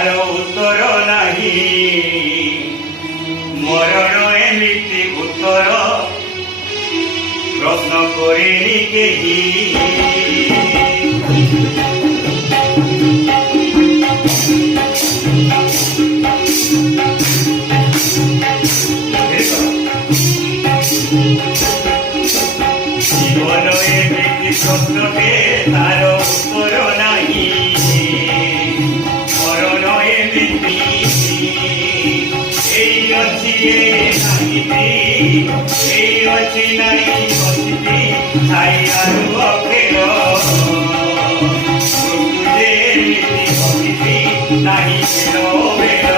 ତାର ଉତ୍ତର ନାହିଁ। ମରଣ ଏମିତି ଉତ୍ତର ପ୍ରଶ୍ନ କରେନି କେହି। জীবন এମିତି প্রশ্নকে তার উত্তর ନାହିଁ। মরণ এମିତି এই ଅଛି ଏ ନାହିଁ, এই ଅଛି ନାହିଁ ବସିଛି ଛାଇଆରୁ ଅଖେଳ। ମୃତ୍ୟୁ ଯେ ଏମିତି ବସିଛି ନାହିଁ ବେଳ ବେଳ।